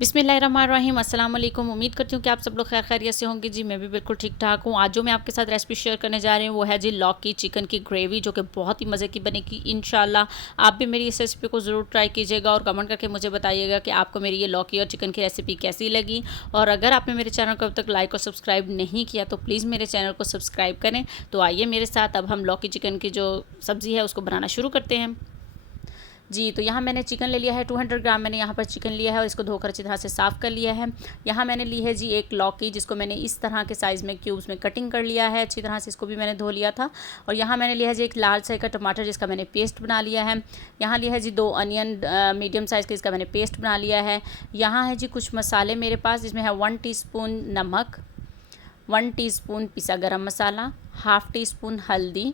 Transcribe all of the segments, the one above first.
बिस्मिल्लाहिर्रहमानिर्रहीम। अस्सलाम वालेकुम। उम्मीद करती हूँ कि आप सब लोग खैर खैरियत से होंगे जी। मैं भी बिल्कुल ठीक ठाक हूँ। आज जो मैं आपके साथ रेसिपी शेयर करने जा रही हूँ वो है जी लौकी चिकन की ग्रेवी, जो कि बहुत ही मज़े की बनेगी इंशाल्लाह। आप भी मेरी इस रेसिपी को ज़रूर ट्राई कीजिएगा और कमेंट करके मुझे बताइएगा कि आपको मेरी ये लौकी और चिकन की रेसिपी कैसी लगी। और अगर आपने मेरे चैनल को अब तक लाइक और सब्सक्राइब नहीं किया तो प्लीज़ मेरे चैनल को सब्सक्राइब करें। तो आइए मेरे साथ अब हम लौकी चिकन की जो सब्ज़ी है उसको बनाना शुरू करते हैं जी। तो यहाँ मैंने चिकन ले लिया है 200 ग्राम मैंने यहाँ पर चिकन लिया है और इसको धोकर अच्छी तरह से साफ़ कर लिया है। यहाँ मैंने ली है जी एक लौकी, जिसको मैंने इस तरह के साइज़ में क्यूब्स में कटिंग कर लिया है अच्छी तरह से, इसको भी मैंने धो लिया था। और यहाँ मैंने लिया है जी एक लाल साइज़ का टमाटर, जिसका मैंने पेस्ट बना लिया है। यहाँ लिया है जी 2 अनियन मीडियम साइज़ का, इसका मैंने पेस्ट बना लिया है। यहाँ है जी कुछ मसाले मेरे पास, जिसमें है 1 टीस्पून नमक, 1 टीस्पून पिसा गरम मसाला, हाफ़ टी स्पून हल्दी,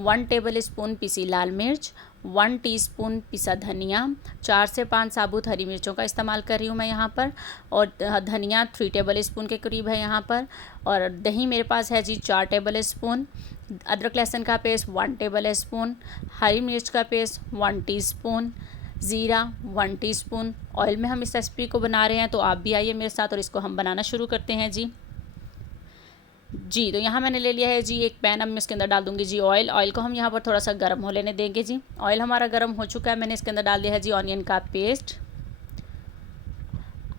1 टेबल स्पून पिसी लाल मिर्च, 1 टीस्पून पिसा धनिया, 4 से 5 साबुत हरी मिर्चों का इस्तेमाल कर रही हूँ मैं यहाँ पर। और धनिया 3 टेबल स्पून के करीब है यहाँ पर। और दही मेरे पास है जी 4 टेबल स्पून, अदरक लहसुन का पेस्ट 1 टेबल स्पून, हरी मिर्च का पेस्ट 1 टीस्पून, ज़ीरा 1 टीस्पून। ऑयल में हम इस रेसिपी को बना रहे हैं, तो आप भी आइए मेरे साथ और इसको हम बनाना शुरू करते हैं जी। तो यहाँ मैंने ले लिया है जी एक पैन। अब मैं इसके अंदर डाल दूँगी जी ऑयल। ऑयल को हम यहाँ पर थोड़ा सा गर्म हो लेने देंगे जी। ऑयल हमारा गर्म हो चुका है। मैंने इसके अंदर डाल दिया है जी ऑनियन का पेस्ट।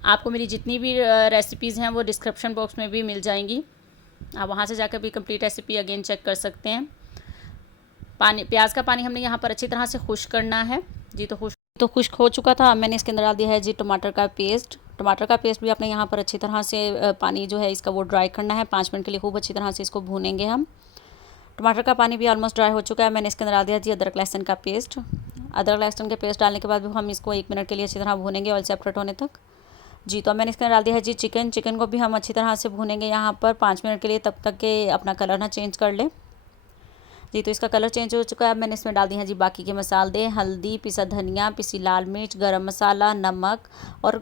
आपको मेरी जितनी भी रेसिपीज़ हैं वो डिस्क्रिप्शन बॉक्स में भी मिल जाएंगी, आप वहाँ से जाकर भी कंप्लीट रेसिपी अगेन चेक कर सकते हैं। प्याज का पानी हमने यहाँ पर अच्छी तरह से खुश्क करना है जी। तो खुश्क हो चुका था। अब मैंने इसके अंदर डाल दिया है जी टमाटर का पेस्ट। टमाटर का पेस्ट भी आपने यहाँ पर अच्छी तरह से पानी जो है इसका वो ड्राई करना है। 5 मिनट के लिए खूब अच्छी तरह से इसको भूनेंगे हम। टमाटर का पानी भी ऑलमोस्ट ड्राई हो चुका है। मैंने इसके अंदर डाल दिया जी अदरक लहसुन का पेस्ट। अदरक लहसुन के पेस्ट डालने के बाद भी हम इसको 1 मिनट के लिए अच्छी तरह भूनेंगे ऑयल सेपरेट होने तक जी। तो अब मैंने इसके अंदर डाल दिया है जी चिकन को भी हम अच्छी तरह से भूनेंगे यहाँ पर 5 मिनट के लिए, तब तक के अपना कलर ना चेंज कर ले जी। तो इसका कलर चेंज हो चुका है। अब मैंने इसमें डाल दी हैं जी बाकी के मसाले, हल्दी, पिसा धनिया, पिसी लाल मिर्च, गरम मसाला, नमक और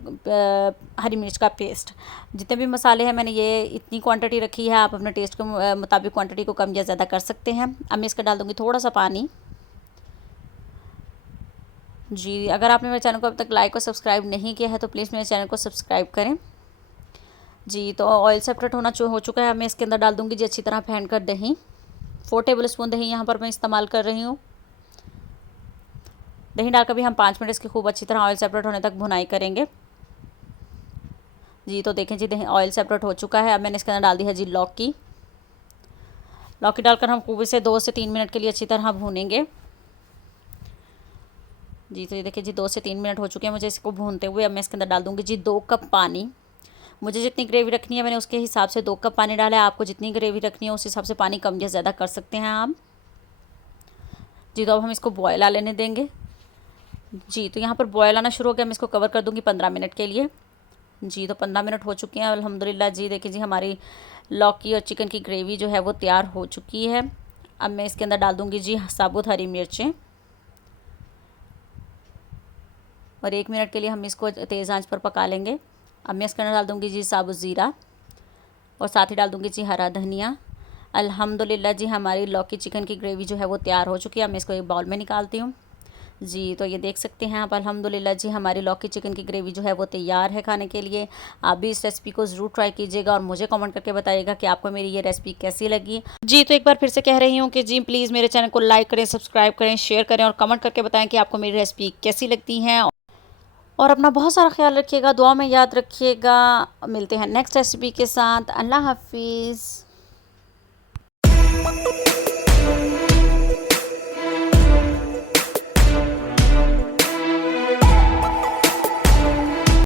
हरी मिर्च का पेस्ट। जितने भी मसाले हैं मैंने ये इतनी क्वांटिटी रखी है, आप अपने टेस्ट के मुताबिक क्वांटिटी को कम या ज़्यादा कर सकते हैं। अब मैं इसका डाल दूँगी थोड़ा सा पानी जी। अगर आपने मेरे चैनल को अब तक लाइक और सब्सक्राइब नहीं किया है तो प्लीज़ मेरे चैनल को सब्सक्राइब करें जी। तो ऑयल सेपरेट हो चुका है। अब मैं इसके अंदर डाल दूँगी जी अच्छी तरह फेंट कर दही। 4 टेबल स्पून दही यहाँ पर मैं इस्तेमाल कर रही हूँ। दही डालकर भी हम 5 मिनट इसकी खूब अच्छी तरह ऑयल सेपरेट होने तक भुनाई करेंगे जी। तो देखें जी दही ऑयल सेपरेट हो चुका है। अब मैंने इसके अंदर डाल दी है जी लौकी डालकर हम खूब इसे 2 से 3 मिनट के लिए अच्छी तरह भूनेंगे जी। तो ये देखिए जी 2 से 3 मिनट हो चुके हैं मुझे इसको भूनते हुए। अब मैं इसके अंदर डाल दूँगी जी 2 कप पानी। मुझे जितनी ग्रेवी रखनी है मैंने उसके हिसाब से 2 कप पानी डाला है। आपको जितनी ग्रेवी रखनी है उस हिसाब से पानी कम या ज़्यादा कर सकते हैं आप जी। तो अब हम इसको बॉयल आ लेने देंगे जी। तो यहाँ पर बॉयल आना शुरू हो गया। मैं इसको कवर कर दूँगी 15 मिनट के लिए जी। तो 15 मिनट हो चुके हैं अल्हम्दुलिल्लाह जी। देखिए जी हमारी लौकी और चिकन की ग्रेवी जो है वो तैयार हो चुकी है। अब मैं इसके अंदर डाल दूँगी जी साबुत हरी मिर्चें और 1 मिनट के लिए हम इसको तेज़ आंच पर पका लेंगे। अब मैं इसके अंदर डाल दूँगी जी साबुत ज़ीरा और साथ ही डाल दूँगी जी हरा धनिया। अल्हम्दुलिल्लाह जी हमारी लौकी चिकन की ग्रेवी जो है वो तैयार हो चुकी है। अब मैं इसको एक बाउल में निकालती हूँ जी। तो ये देख सकते हैं आप अल्हम्दुलिल्लाह जी हमारी लौकी चिकन की ग्रेवी जो है वो तैयार है खाने के लिए। आप भी इस रेसिपी को ज़रूर ट्राई कीजिएगा और मुझे कमेंट करके बताइएगा कि आपको मेरी ये रेसिपी कैसी लगी जी। तो एक बार फिर से कह रही हूँ कि जी प्लीज़ मेरे चैनल को लाइक करें, सब्सक्राइब करें, शेयर करें और कमेंट करके बताएँ कि आपको मेरी रेसिपी कैसी लगती हैं। और अपना बहुत सारा ख्याल रखिएगा, दुआ में याद रखिएगा। मिलते हैं नेक्स्ट रेसिपी के साथ। अल्लाह हाफिज़।